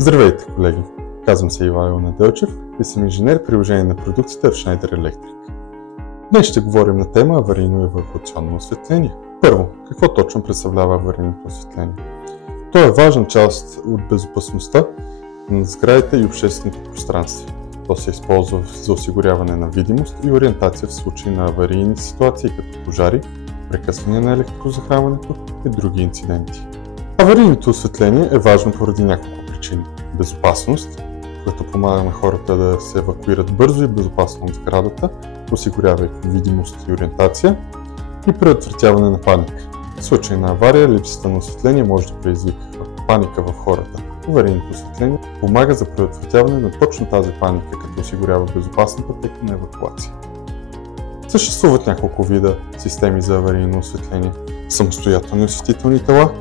Здравейте, колеги! Казвам се Ивайло Неделчев и съм инженер приложение на продукцията в Schneider Electric. Днес ще говорим на тема аварийно евакуационно осветление. Първо, какво точно представлява аварийното осветление? То е важна част от безопасността на сградите и обществените пространства. То се използва за осигуряване на видимост и ориентация в случай на аварийни ситуации, като пожари, прекъсване на електрозахранването и други инциденти. Аварийното осветление е важно поради няколко причини. Безопасност, която помага на хората да се евакуират бързо и безопасно от сградата, осигурявайки видимост и ориентация, и предотвратяване на паника. В случай на авария, липсата на осветление може да предизвика паника в хората. Аварийното осветление помага за предотвратяване на точно тази паника, като осигурява безопасна пътека на евакуация. Съществуват няколко вида системи за аварийно осветление: самостоятелни осветителни тела,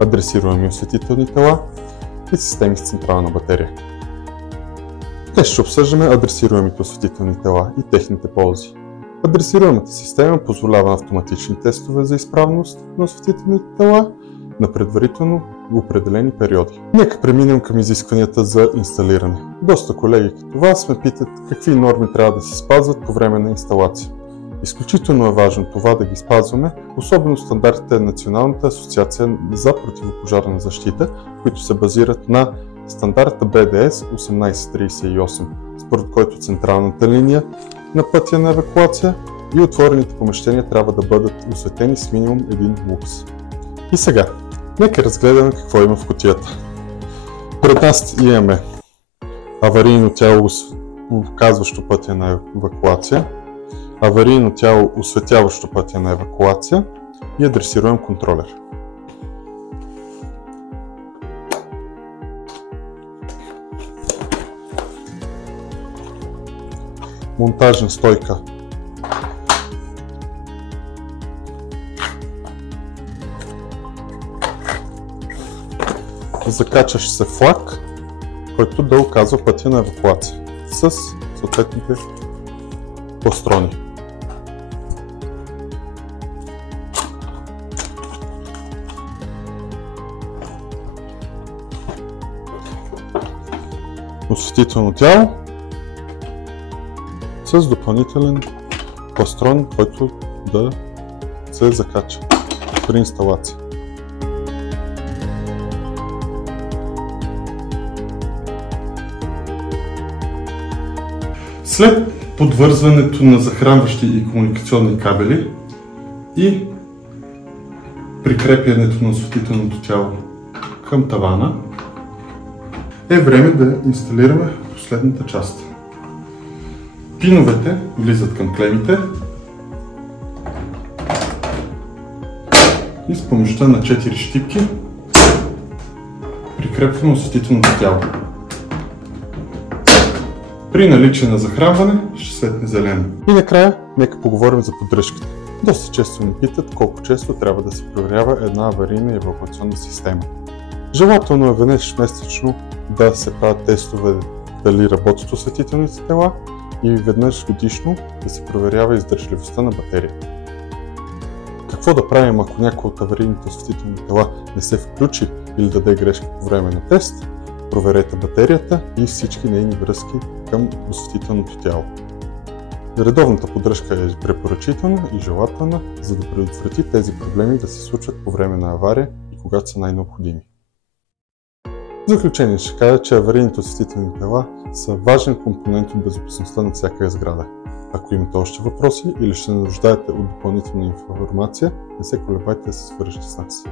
адресируеми осветителни тела и системи с централна батерия. Днес ще обсъждаме адресируемите осветителни тела и техните ползи. Адресируемата система позволява автоматични тестове за изправност на осветителните тела на предварително определени периоди. Нека преминем към изискванията за инсталиране. Доста колеги като вас ме питат какви норми трябва да се спазват по време на инсталация. Изключително е важно това да ги спазваме, особено стандартите на Националната асоциация за противопожарна защита, които се базират на стандарта BDS 1838, според който централната линия на пътя на евакуация и отворените помещения трябва да бъдат осветени с минимум 1 лукс. И сега, нека разгледаме какво има в кутията. Пред нас имаме аварийно тяло, указващо пътя на евакуация, аварийно тяло, осветяващо пътя на евакуация и адресируем контролер. Монтажна стойка. Закачащ се флаг, който да указва пътя на евакуация с съответните пластрони. Осветително тяло с допълнителен пластрон, който да се закача при инсталация. След подвързването на захранващи и комуникационни кабели и прикрепянето на осветителното тяло към тавана, е време да инсталираме последната част. Пиновете влизат към клемите и с помощта на 4 щипки прикрепваме осветителното тяло. При наличие на захранване ще светне зелено. И накрая, нека поговорим за поддръжката. Доста често ни питат колко често трябва да се проверява една аварийна евакуационна система. Желателно е веднъж месечно да се правят тестове дали работят осветителните тела и веднъж годишно да се проверява издържливостта на батерията. Какво да правим, ако някой от аварийните осветителни тела не се включи или даде грешка по време на тест? Проверете батерията и всички нейни връзки към осветителното тяло. Редовната поддръжка е препоръчителна и желателна, за да предотврати тези проблеми да се случват по време на авария и когато са най-необходими. В заключение ще кажа, че аварийните осветителни тела са важен компонент от безопасността на всяка сграда. Ако имате още въпроси или ще нуждаете от допълнителна информация, не се колебайте да се свържете с нас.